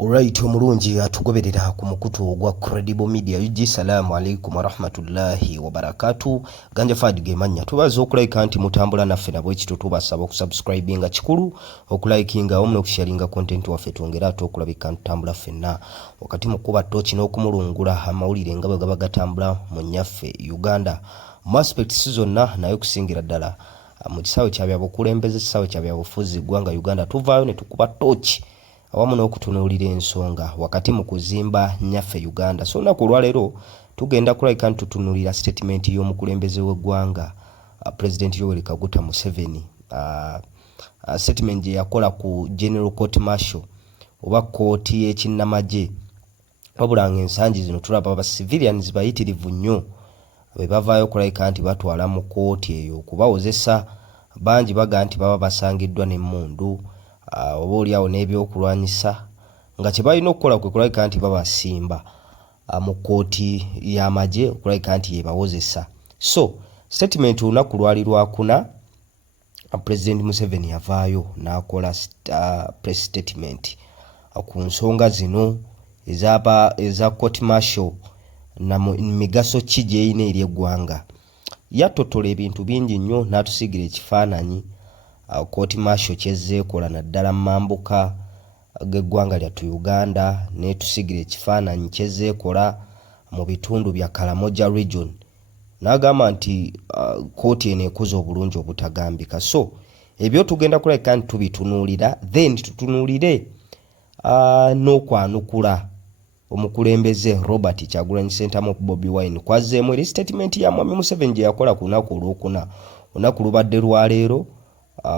Alright, omulungi atugoberera ku mukutu ogwa Credible Media. Yuji salamu alaikum wa rahmatullahi wa barakatuh. Ganja Fadi gemanya. Tubaza okulike anti mutambula naffe nabwe ekito tubasaba okusubscribinga kikulu, okulikinga omno okusharinga content waffe twongera okulabika ntambula ffenna. Wakati mukuba tochi n'okumulungula amawulire nga bwe gaba gatambula mu nnyaffe Uganda. Mu aspects zonna nayo kusingira ddala mu kisaawe kya byabukulembeze, kisaawe kya byabufuzi ggwanga Uganda tuvaayo ne tukuba tochi awamu n'okutunuulira ensonga wakati mu kuzimba nnyaffe Uganda. So na kulwalero tugenda kulabika tutunuulira statement y'omukulembeze w'eggwanga President Yoweri Kaguta Museveni. Statement gye yakola ku General Court Martial oba kooti y'ekinnamagye. Wabula ng'ensangi zino tulaba ba civilians bayitirivu nnyo bwe bavaayo kulabika nti batwala mu kooti eyo okubawozesa. Bangi baga nti baba basangiddwa n'emmundu oba oliawo n'ebyokulwanyisa nga kye balina okukola kwe kulabika nti babasimba mu kooti y'amagye okulabika nti yebawozesa. So statement olunaku lwali lwakuna President Museveni yavaayo n'akola press statement ku nsonga zino eza court martial na migaso ki gyeyina eri eggwanga. Yatotola ebintu bingi nnyo n'atusigira ekifaananyi court martial kyezzeekola naddala mambuka g'eggwanga lyattu Uganda, n'etusigira ekifaananyi kyezzeekola mu bitundu bya Karamoja region. N'agamba nti kooti eno ekoze obulungi obutagambika. So ebyo tugenda kulabika nti tubitunuulira, then tutunuulire n'okwanukula omukulembeze Robert Kyagulanyi Ssentamu Bobi Wine kwazzeemu eri statement ya Mwami Museveni gye yakola ku lunaku olwokuna. Olunaku lubadde lwaleero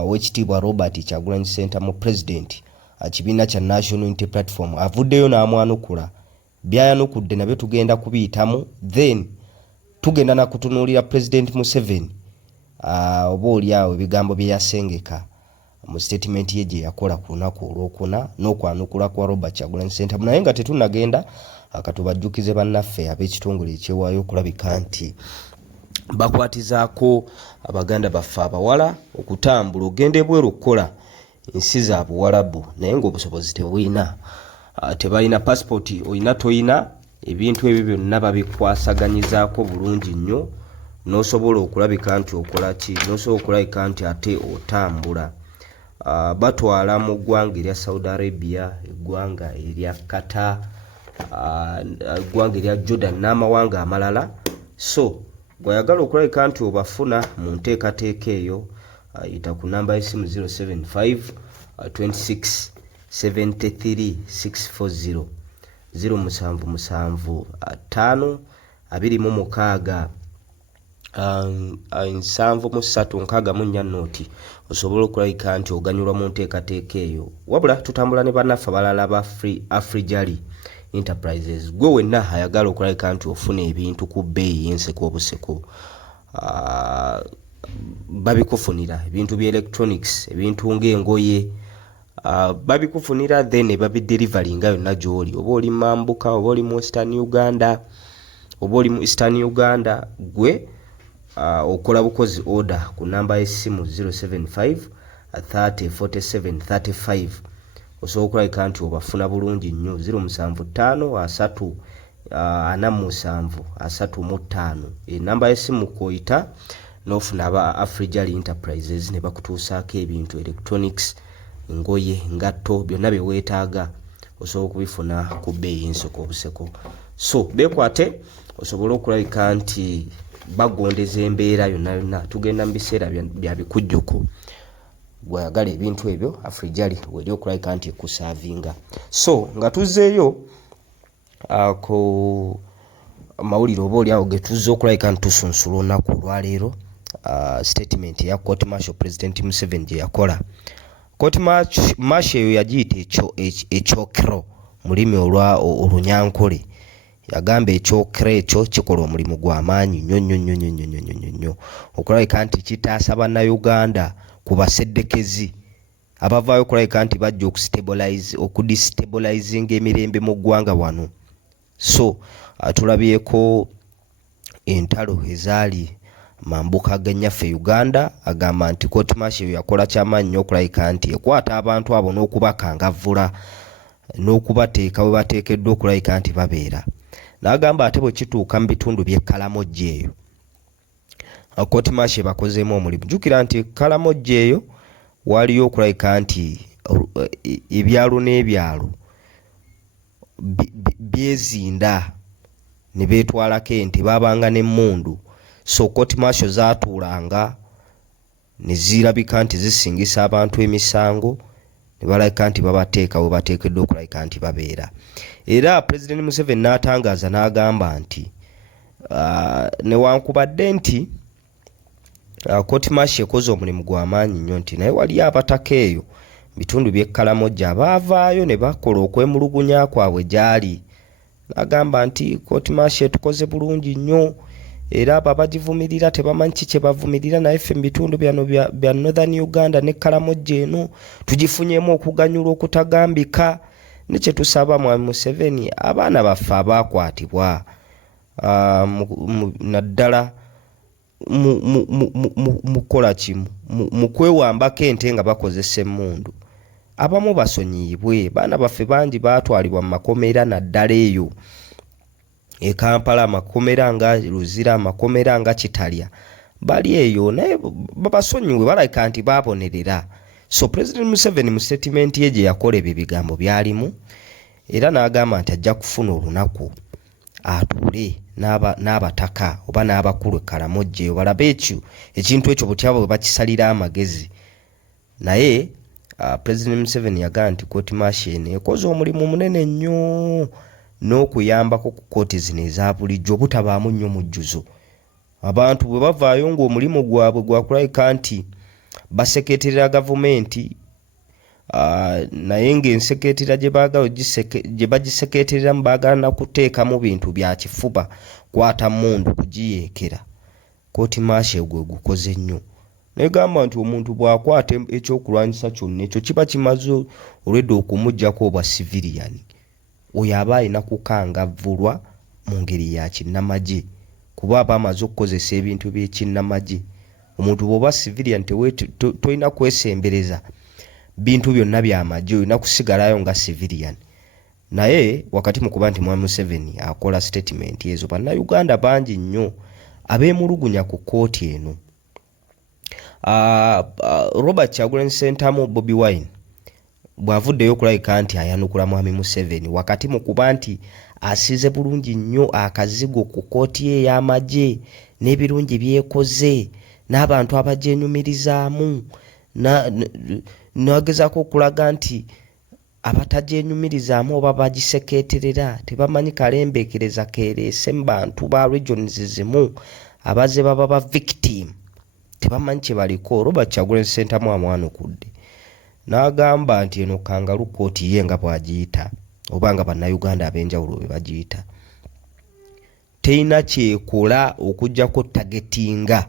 wekitiibwa Robert Kyagulanyi Ssentamu President kibiina kya National Unity Platform avuddeyo n'amwanukula. Byayanukudde nabyo tugenda kubiyitamu, then tugenda na kutunuulira President Museveni oba oliawo ebigambo bye yasengeka mu statement ye gye yakola ku lunaku olwokuna n'okwanukula kwa Robert Kyagulanyi Ssentamu. Naye nga tetunnagenda akatubajjukize bannaffe ab'ekitongole ekyewaayo okulabika nti bakwatizaako abaganda baffe abawala okutambula ogenda ebweru okukola ensi za Buwarabu naye ng'obusobozi tebulina. Tebalina passport oyina toyina, ebintu ebyo byonna babikwasaganyizaako bulungi nnyo n'osobola okulabika nti okola ki, n'osobola okulabika nti ate otambula. Batwala mu ggwanga erya Saudi Arabia, eggwanga erya Qatar, eggwanga erya Jordan n'amawanga amalala. So gwayagala okulabika nti obafuna mu nteekateeka eyo yita ku namba y'essimu 075 26 73 640 077 5 26 734 noti osobola okulabika nti oganyulwa mu nteekateeka eyo. Wabula tutambula ne bannaffe abalala ba Afrijali Enterprises. Gwe wenna ayagala okulabika nti ofuna ebintu ku bbeeyi y'enseko obuseko babikufunira ebintu bya electronics, ebintu ng'engoye babikufunira, then babidelivaringa yonna gy'oli, oba oli mambuka, oba oli mu Eastern Uganda, oba oli mu Eastern Uganda. Gwe okola bukozi order ku namba y'essimu 075 30 47 35 osobola okulabika nti obafuna bulungi nnyo. 075 3 47 enamba y'essimu koyita n'ofuna aba Afrijali Enterprises ne bakutuusaako ebintu electronics, ngoye, ngatto, byonna bye weetaaga osobola okubifuna ku bbeeyi y'enseko obuseko. So beekwate osobola okulabika nti bagondeza embeera yonna yonna. Tugenda mu biseera bya bikujjuko. Gwayagala ebintu ebyo Afrijali weri okulabika nti ekusaavinga. So nga tuzzeeyo ku mawulire oba oliawo ge tuzze okulabika nti tusunsula olunaku olwaleero statement ya court martial President Museveni gye yakola. Court martial eyo yagiyita ekyokero mulimi olunyankole. Yagamba ekyokero ekyo kikola omulimu gw'amaanyi nnyo okulabika nti kitaasa bannayuganda ku baseddekezi abavaayo okulabika nti bajja okudestabilizinga emirembe mu ggwanga wano. So tulabyeko entalo ezaali mambuka g'ennyaffe Uganda. Agamba nti court martial yakola ky'amaanyi nnyo okulabika nti ekwata abantu abo n'okubakangavvula n'okubateeka we bateekeddwa okulabika nti babeera. N'agamba ate bwe kituuka mu bitundu by'e Kalamojje eyo Court Martial bakozeemu omulimu. Jjukira nti Kalamojje eyo waliyo okulabika nti ebyalo n'ebyalo byezinda ne beetwalako ente, babanga n'emmundu. So Court Martial zaatuulanga ne zirabika nti zisingisa abantu emisango, ne balabika nti babateeka we bateekeddwa okulabika nti babeera. Era President Museveni n'atangaaza n'agamba nti newankubadde nti Court Martial ekoze omulimu gw'amaanyi nnyo, nti naye waliyo abataka eyo bitundu by'e Kalamojje abaavaayo ne bakola okwemulugunya kwabwe gyali. N'agamba nti Court Martial tukoze bulungi nnyo, era abo abagivumirira tebamanyi kye bavumirira, naye ffe mu bitundu bya Northern Uganda ne Kalamojje eno tugifunyeemu okuganyula okutagambika. Ne kye tusaba Mwami Museveni, abaana baffe abaakwatibwa naddala mukola kimu mu kwewambako ente nga bakozesa emmundu, abamu basonyiyibwe. Baana baffe bangi baatwalibwa mu makomera naddala eyo e Kampala, amakomera nga Luzira, amakomera nga Kitalya, bali eyo naye babasonyiwe, balabika nti baabonerera. So President Museveni mu statement ye gye yakola ebyo bigambo byalimu, era n'agamba nti ajja kufuna olunaku atuule n'abataka oba n'abakulu e Kalamojje balabe ekintu ekyo butya bwe bakisalira amagezi. Naye President Museveni yagamba nti Court Martial ekoze omulimu munene nnyo n'okuyambako ku kooti zino eza bulijjo butabaamu nnyo mujjuzo. Abantu bwe bavaayo ng'omulimu gwabwe gwakulabika nti baseketerera gavumenti, naye ng'ensekeetera gye bagisekeetereramu baagala na kuteekamu bintu bya kifuba, kwata mmundu kugiyeekera. Court Martial gwe gukoze nnyo. Negamba nti omuntu bw'akwata ekyokulwanyisa kyonna ekyo kiba kimaze olwedde okumuggyako obwa civilian, oyo aba alina kukangavvulwa mu ngeri ya kinnamagye, kuba aba amaze okukozesa ebintu by'ekinnamagye. Omuntu bw'oba civilian tolina kwesembereza bintu byonna by'amagye, olina kusigalayo nga civilian. Naye wakati mu kuba nti Mwami Museveni akola statement ezo, bannayuganda bangi nnyo abeemulugunya ku kooti eno. Robert Kyagulanyi Ssentamu Bobi Wine bw'avuddeyo okulabika nti ayanukula Mwami Museveni wakati mu kuba nti asize bulungi nnyo akazigo ku kooti ye ey'amagye n'ebirungi byekoze n'abantu abagyenyumirizaamu, n'agezaako okulaga nti abatagyenyumirizaamu oba bagisekeeterera tebamanyi kalembeekereza keereese mu bantu ba regions zimu abaze baba ba victim, tebamanyi kye baliko. Robert Kyagulanyi Ssentamu amwanukudde n'agamba nti eno kangalu kooti ye nga bw'agiyita oba nga bannayuganda ab'enjawulo bwe bagiyita terina kyekola okuggyako tagetinga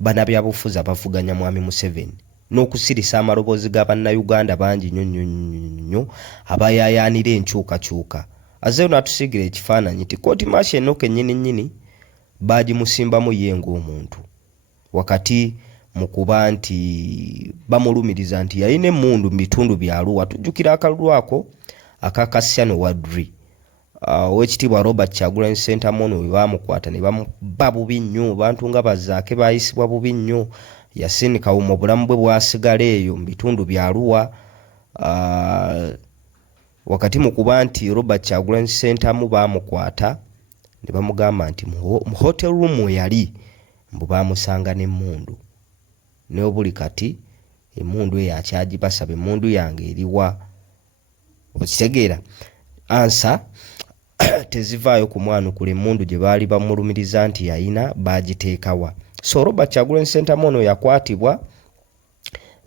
bannabyabufuzi abavuganya Mwami Museveni n'okusirisa amaloboozi ga bannayuganda bangi nnyo abayaayaanira enkyukakyuka. Azeyo n'atusiigira ekifaananyi nti Court Martial eno kennyini baagimusimbamu ye ng'omuntu wakati mu kuba nti bamulumiriza nti yalina emmundu mu bitundu bya Arua. Tujjukira akalulu ako aka Kassiano Wadri, Oweekitiibwa Robert Kyagulanyi Ssentamu ono we baamukwata ne bamuba bubi nnyo, bantu nga bazaake baayisibwa bubi nnyo, yasindika mu bulamu bwe bwasigala eyo mu bitundu bya Arua. Wakati mu kuba nti Robert Kyagulanyi Ssentamu baamukwata ne bamugamba nti mu hotel room we yali mbu baamusanga n'emmundu, ne buli kati emmundu eyo akyagibasaba, emmundu yange eriwa? Okitegeera? Ansa tezivaayo ku mwanukula emmundu gye baali bamulumiriza nti yayina baagiteekawa. So Robert Kyagulanyi Ssentamu ono yakwatibwa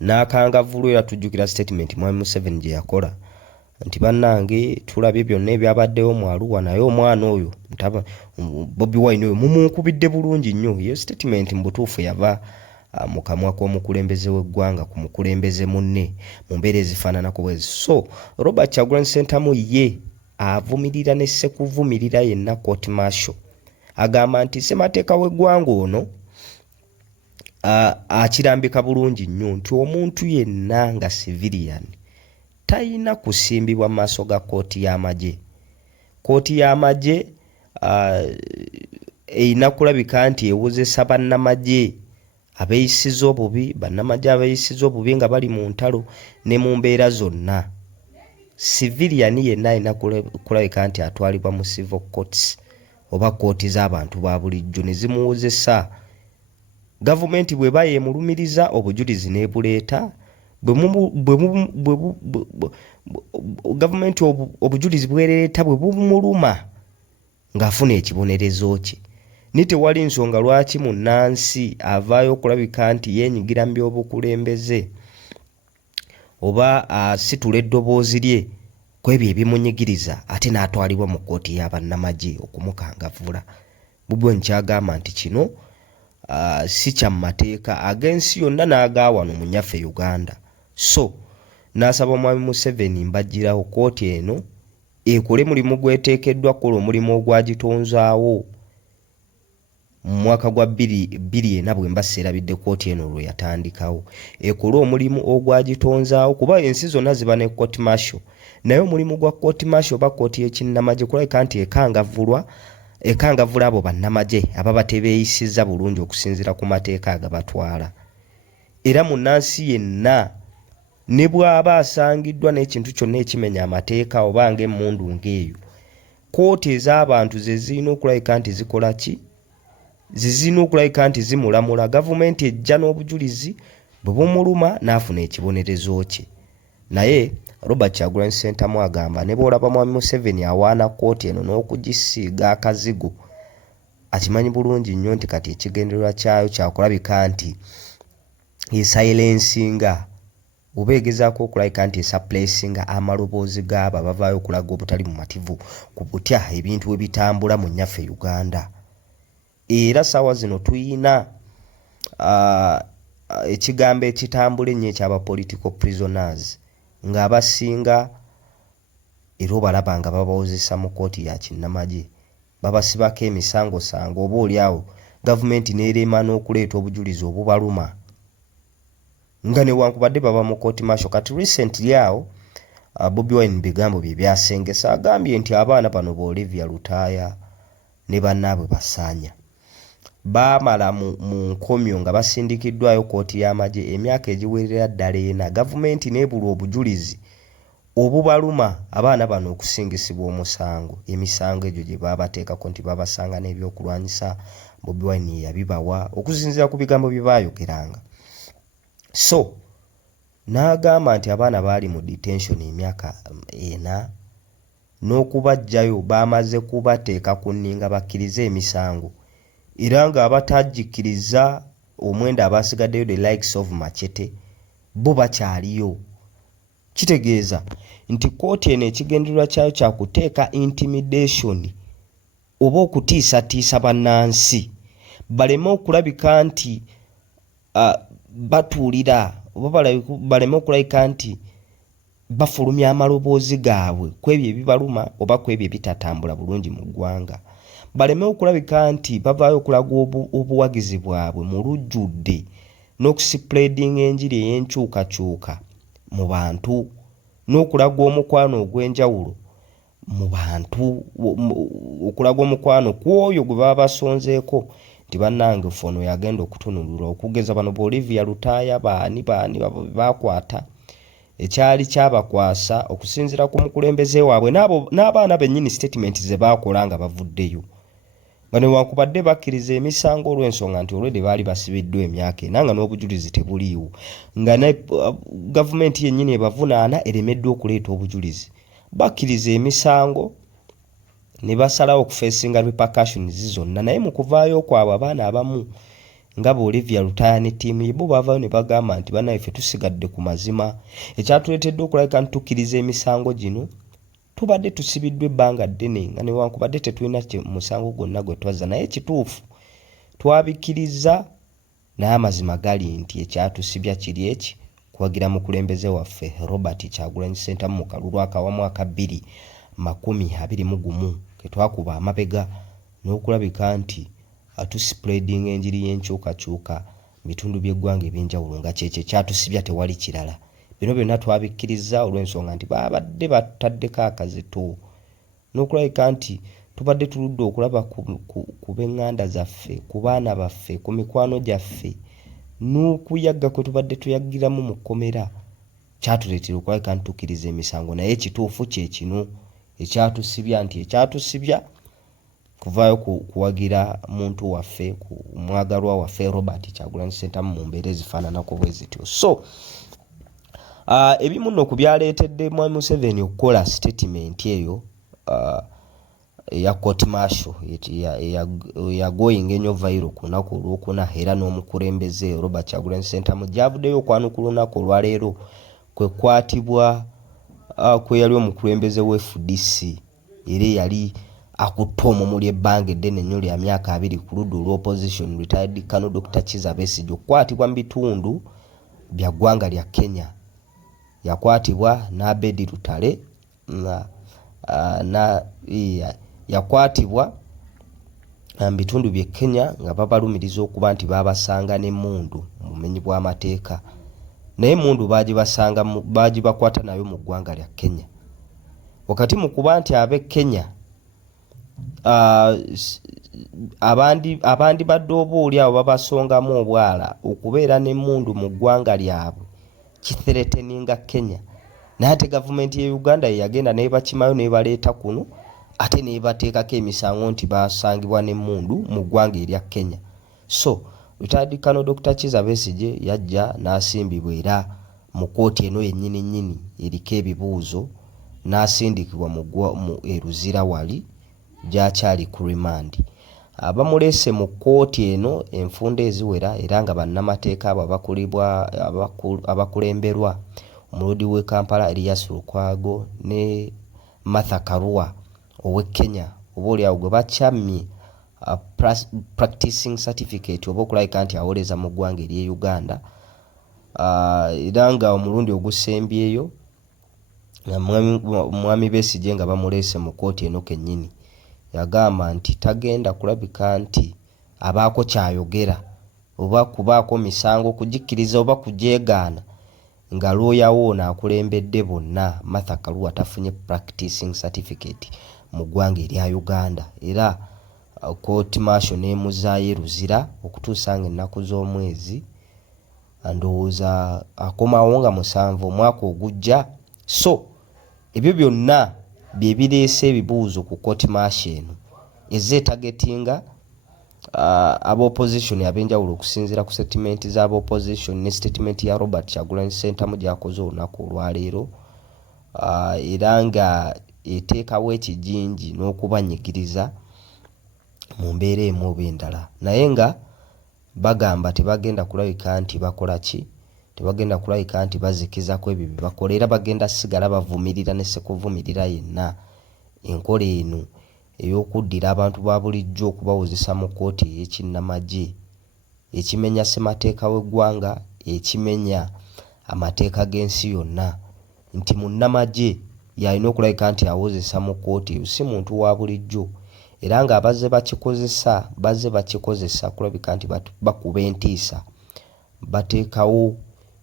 n'akangavvulwa, era tujjukira statement Mwami Museveni gye yakola nti bannange tulabye byonna ebyabaddewo mu Arua, naye omwana oyo Bobi Wine oyo mumunkubidde bulungi nnyo. Iyo statement mu butuufu yava mu kamwa k'omukulembeze w'eggwanga ku mukulembeze munne mu mbeera ezifaananako bwezi. So Robert Kyagulanyi Ssentamu ye avumirira ne sekuvumirira yenna Court Martial, agamba nti ssemateeka w'eggwanga ono akirambika bulungi nnyo nti omuntu yenna nga civilian tayina kusimbibwa mu maaso ga kkooti y'amagye. Kkooti y'amagye eyina kulabika nti ewozesa bannamagye abeeyisiza obubi, bannamagye abeeyisiza obubi nga bali mu ntalo ne mu mbeera zonna. Civilian yenna ayina kulabika nti atwalibwa mu civil courts oba kkooti z'abantu ba bulijjo ne zimuwozesa. Gavumenti bw'eba yeemulumiriza obujulizi n'ebuleeta, gavumenti obujulizi bwereeta bwe bumuluma ng'afuna ekibonerezo kye. Ni tewali nsonga lwaki munnansi avaayo okulabika nti yeenyigira mu by'obukulembeze oba asitula eddoboozi lye ku ebyo ebimunyigiriza ate n'atwalibwa mu kkooti y'abannamagye okumukangavvula. Bubwe nkyagamba nti kino si kya mu mateeka ag'ensi yonna n'aga wano mu nnyaffe Uganda. So n'asaba Omwami Museveni mbagirawo kkooti eno ekole mulimu gweteekeddwa kukola, omulimu ogwagitonzaawo mu mwaka gwa 2024 bwe mbaseerabidde kkooti eno lwe yatandikawo. Ekole omulimu ogwagitonzaawo kuba ensi zonna ziba ne court martial, naye omulimu gwa court martial oba kkooti y'ekinnamagye kulabika nti ekangavvula abo bannamagye ababa tebeeyisizza bulungi okusinziira ku mateeka agabatwala. Era munnansi yenna ne bw'aba asangiddwa n'ekintu kyonna ekimenya amateeka oba ng'emmundu ng'eyo, kkooti ez'abantu ze zirina okulabika nti zikola ki? Zizina okulabika nti zimulamula. Gavumenti ejja n'obujulizi bwe bumuluma n'afuna ekibonerezo kye. Naye Robert Kyagulanyi Ssentamu agamba ne bw'olaba Mwami Museveni awaana kkooti eno n'okugisiiga akazigo, akimanyi bulungi nnyo nti kati ekigendererwa kyayo kyakulabika nti esilensinga oba egezaako okulabika nti esuppressinga amaloboozi g'abo abavaayo okulaga obutali mumativu ku butya ebintu we bitambula mu nnyaffe Uganda. Era ssaawa zino tuyina ekigambo ekitambula ennyo ekyaba political prisoners ng'abasinga era obalaba nga babawozesa mu kkooti ya kinnamagye, babasibako emisangosango oba oliawo gavumenti n'erema n'okuleeta obujulizi obubaluma nga newankubadde baba mu kkooti martial. Kati recently awo Bobi Wine bigambo bye byasengesa, agambye nti abaana bano ba Olivia Lutaaya ne bannaabwe basaanya baamala mu nkomyo nga basindikiddwayo kkooti y'amagye emyaka egiwerera ddala 4. Gavumenti n'ebula obujulizi obubaluma abaana bano okusingisibwa omusango. Emisango egyo gye baabateekako nti babasanga n'ebyokulwanyisa Bobi Wine yabibawa okusinziira ku bigambo bye baayogeranga. So n'agamba nti abaana baali mu detention emyaka 4 n'okubajjayo bamaze kubateeka ku nninga bakkirize emisango, era nga abatagikiriza omwenda abasigaddeyo the likes of Machete bo bakyaliyo. Kitegeeza nti kkooti eno ekigendererwa kyayo kyakuteeka intimidation oba okutiisatiisa bannansi baleme okulabika nti batuulira oba baleme okulabika nti bafulumya amaloboozi gaabwe ku ebyo ebibaluma oba ku ebyo ebitatambula bulungi mu ggwanga. Baleme okulabika nti bavaayo okulaga obuwagizi bwabwe mu lujjudde n'okuspreading enjiri ey'enkyukakyuka mu bantu n'okulaga omukwano ogw'enjawulo mu bantu, okulaga omukwano ku oyo gwe baba basonzeeko nti bannange fono yagenda okutunulula okugeza bano Olivia Lutaaya baani bakwata ekyali kyabakwasa okusinziira ku mukulembeze waabwe n'abaana bennyini statement ze baakola nga bavuddeyo. Bano newankubadde bakkiriza emisango olw'ensonga nti olwedde baali basibiddwa emyaka 4 nga n'obujulizi tebuliiwo, nga gavumenti yennyini ebavunaana eremeddwa okuleeta obujulizi. Bakkiriza emisango ne basalawo okufeesinga repercussions zonna, naye mu kuvaayo kwabwe abaana abamu nga Olivia Lutaaya ne ttiimu ye bo baavaayo ne bagamba nti bannaffe tusigadde ku mazima. Ekyatuleetedde okulabika nti tukkiriza emisango gino tubadde tusibiddwa ebbanga ddene nga newankubadde tetulina musango gwonna gwe twazza, naye kituufu twabikkiriza naye amazima gali nti ekyatusibya kiri eki kuwagira mukulembeze waffe Robert Kyagulanyi Ssentamu mu kalulu akawamu aka 2021 ke twakuba amabega n'okulabika nti atuspreading enjiri y'enkyukakyuka bitundu by'eggwanga eby'enjawulo nga kyekyo kyatusibya tewali kirala. bino byonna twabikkiriza olw'ensonga nti babadde bataddeko akazito n'okulabika nti tubadde tuludde okulaba ku b'eŋŋanda zaffe, ku baana baffe, ku mikwano gyaffe n'okuyagga kwe tubadde tuyaggiramu mu kkomera kyatuleetera okulabika nti tukkiriza emisango, naye ekituufu kye kino ekyatusibya kuvaayo kuwagira muntu waffe, ku mwagalwa waffe Robert Kyagulanyi Ssentamu mu mbeera ezifaananako bwe zityo. So ebimu nno ku byaleetedde Mwami Museveni okukola statement eyo eya court martial eyagoyinga ennyo viral ku lunaku olwokuna, era n'omukulembeze Robert Kyagulanyi Ssentamu gyavuddeyo okwanukula olunaku olwaleero kwe kwatibwa kwe yali omukulembeze w'FDC era yali akutte omumuli ebbanga eddene nnyo lya myaka 2 ku ludda olw'opposition retired Colonel Dr. Kizza Besigye okukwatibwa mu bitundu bya ggwanga lya Kenya. Yakwatibwa n'Abedi Lutale yakwatibwa mu bitundu by'e Kenya nga babalumiriza okuba nti babasanga n'emmundu mu bumenyi bw'amateeka, naye emmundu bagibakwata nayo mu ggwanga lya Kenya. Wakati mu kuba nti ab'e Kenya abandi badde obaoli abo babasongamu obwala okubeera n'emmundu mu ggwanga lyabwe kithereteninga Kenya, naye ate gavumenti ya Uganda ye yagenda n'ebakimayo n'ebaleeta kuno ate n'ebateekako emisango nti basangibwa n'emmundu mu ggwanga erya Kenya. So retired Colonel Dr. Kizza Besigye yajja n'asimbibwa era mu kooti eno yennyini nnyini eriko ebibuuzo n'asindikibwa mu Eruzira wali gy'akyali ku remand. Bamuleese mu kooti eno enfunda eziwera era nga bannamateeka abo abakulemberwa omuludi w'e Kampala Erias Lukwago ne Martha Karua ow'e Kenya obaoliawo gwe bakyamye practicing certificate oba okulabika nti awoleza mu ggwanga ery'e Uganda, era nga omulundi ogusembyeyo Mwami Besigye nga bamuleese mu kooti eno kennyini yagamba nti tagenda kulabika nti abaako kyayogera oba kubaako misango kugikkiriza oba kugyegaana nga looya woona akulembedde bonna Martha Karua tafunye practicing certificate mu ggwanga erya Uganda, era court martial n'emuzaayo Eruzira okutuusa nga ennaku z'omwezi ndowooza akomawo nga 7 omwaka ogujja. So ebyo byonna bye bireese ebibuuzo ku court martial eno ezeetagetinga ab'opposition ab'enjawulo okusinziira ku statement z'ab'opposition ne statement ya Robert Kyagulanyi Ssentamu gy'akoze olunaku olwaleero, era nga eteekawo ekijinji n'okubanyigiriza mu mbeera emu oba endala, naye nga bagamba tebagenda kulabika nti bakola ki, tebagenda kulabika nti bazikizako ebyo bye bakola, era bagenda sigala bavumirira ne sekuvumirira yenna enkola eno ey'okuddira abantu ba bulijjo okubawozesa mu kooti ey'ekinnamagye ekimenya ssemateeka w'eggwanga, ekimenya amateeka g'ensi yonna, nti munnamagye yalina okulabika nti awozesa mu kooti eyo si muntu wa bulijjo, era nga bazze bakikozesa kulabika nti bakuba entiisa, bateekawo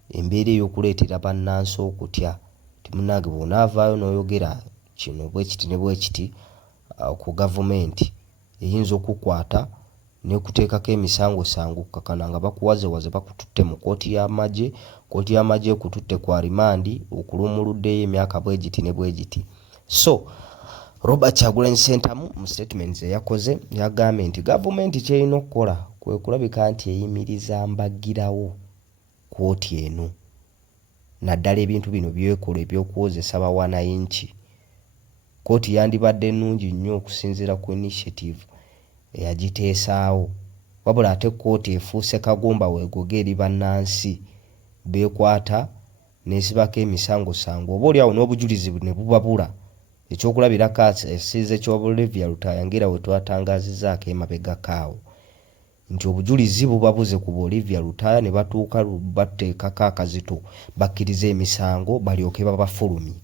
embeera ey'okuleetera bannansi okutya ti munnange bw'onaavaayo n'oyogera kino bwe kiti ne bwe kiti ku gavumenti eyinza okukwata n'ekuteekako emisango kukakana nga bakuwazewaze bakututte mu kooti y'amagye, kooti y'amagye ekututte kwa rimandi okulumuluddeyo emyaka bwe giti ne bwe giti. So Robert Kyagulanyi Ssentamu mu statements eyakoze yagambye nti gavumenti kyerina okukola kwe kulabika nti eyimiriza mbagirawo kooti eno, naddala ebintu bino byekola ebyokuwozesa bawanayinki. Kooti yandibadde nnungi nnyo okusinziira ku initiative eyagiteesaawo, wabula ate kooti efuuse kagomba weegoga eri bannansi beekwata n'esibako emisango oba oliawo n'obujulizi ne bubabula. Ekyokulabirako esiize ky'Olivia Lutaya ngera we twatangaazizzaako emabegakaawo nti obujulizi bubabuze ku Olivia Lutaya ne batuuka bateekako akazito bakkiriza emisango balyoke babafulumye.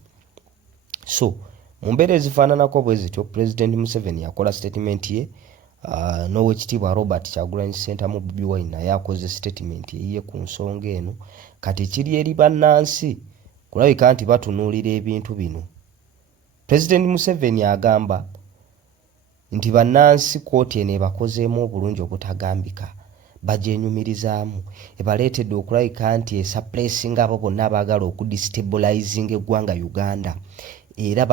So mu mbeera ezifaananako bwe zityo President Museveni yakola statement ye, n'owekitiibwa Robert Kyagulanyi Ssentamu Bobi Wine naye akoze statement eyiye ku nsonga eno. Kati kiri eri bannansi kulabika nti batunuulira ebintu bino. President Museveni agamba nti bannansi kkooti eno ebakozeemu obulungi obutagambika, bagyenyumirizaamu, ebaleetedde okulabika nti esuppressinga abo bonna abaagala okudestabilizing eggwanga Uganda, era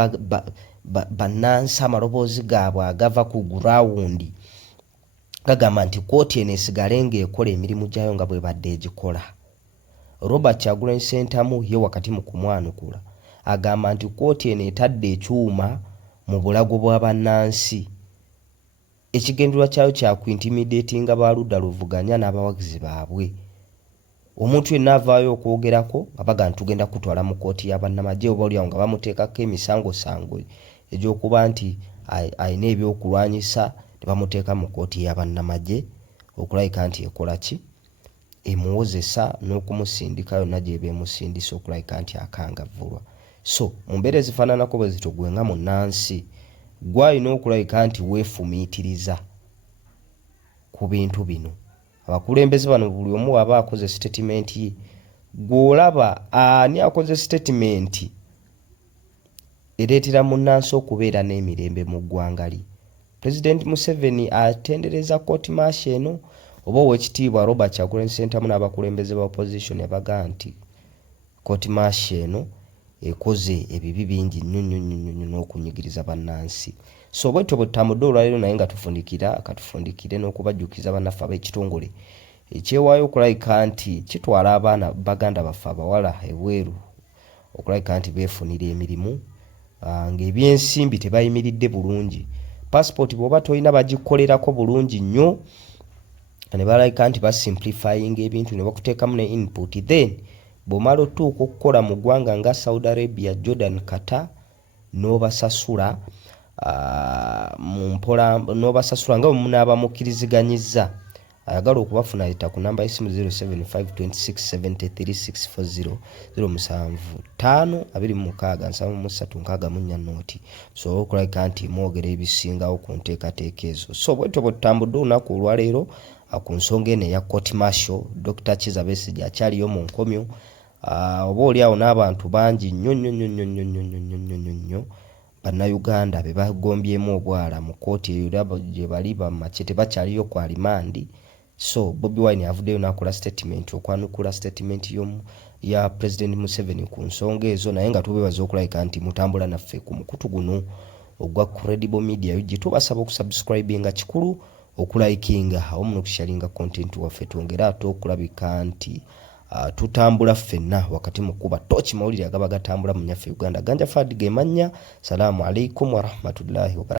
bannansi amaloboozi gaabwe agava ku gurawundi gagamba nti kkooti eno esigale ng'ekola emirimu gyayo nga bwe badde egikola. Robert Kyagulanyi Ssentamu ye wakati mu kumwanukula agamba nti kkooti eno etadde ekyuma mu bulago bwa bannansi, ekigendererwa kyayo kya kuintimidatinga baludda luvuganya n'abawagizi baabwe. Omuntu yenna avaayo okwogerako nga baga ntugenda kutwala mu kkooti ya bannamagye, oba olyawo nga bamuteekako emisango egy'okuba nti ayina ebyokulwanyisa ne bamuteeka mu kkooti ya bannamagye okulabika nti ekola ki, emuwozesa n'okumusindika yonna gy'eba emusindisa okulabika nti akangavvulwa. So mu mbeera ezifaananako bwe zityo, gwe nga munnansi gwalina okulabika nti weefumiitiriza ku bintu bino. Abakulembeze bano buli omu aba akoze statement ye, gw'olaba ani akoze statement ereetera munnansi okubeera n'emirembe mu ggwanga lye. President Museveni atendereza court martial eno, oba Oweekitiibwa Robert Kyagulanyi Ssentamu n'abakulembeze ba opposition yabaga nti court martial eno ekoze ebibi bingi nnyo n'okunyigiriza bannansi. So bwetyo bwe tutambudde olwaleero naye nga katufundikire n'okubajjukiza bannaffe ab'ekitongole ekyewaayo okulabika nti kitwala abaana baganda baffe abawala ebweru okulabika nti beefunira emirimu, ng'ebyensimbi tebayimiridde bulungi. Passport bw'oba toyina bagikolerako bulungi nnyo, ne balabika nti basimplifying ebintu ne bakuteekamu ne input, then bw'omala otuuka okukola mu ggwanga nga Saudi Arabia, Jordan, Qatar, n'obasasula n'obasasula nga bwe munaaba mukkiriziganyizza. Ayagala okubafuna yita ku namba y'essimu 0752673640 0752676 so okulabika nti mwogera ebisingawo ku nteekateeka ezo. So bwetyo bwe tutambudde olunaku olwaleero ku nsonga eno eya court martial, Dr. Kizza Besigye akyaliyo mu nkomyo. Oba oliawo n'abantu bangi nnyo bannayuganda be bagombyemu obwala mu kkooti eyo gye bali bamake tebakyaliyo kwa rimandi. So Bobi Wine avuddeyo n'akola statement okwanukula statement ya President Museveni ku nsonga ezo, naye nga tubebaza okulabika nti mutambula naffe ku mukutu guno ogwa Credible Media UG. Tubasaba okusubscribinga, kikulu okulayikinga awo muno kusharinga content waffe, twongera ate okulabika nti tutambula ffenna wakati mu kuba tochi mawulire agaba gatambula mu nyaffe Uganda. Ganja Fadi ge mannya. Salaamu alaikum wa rahmatullahi wa barakatuh.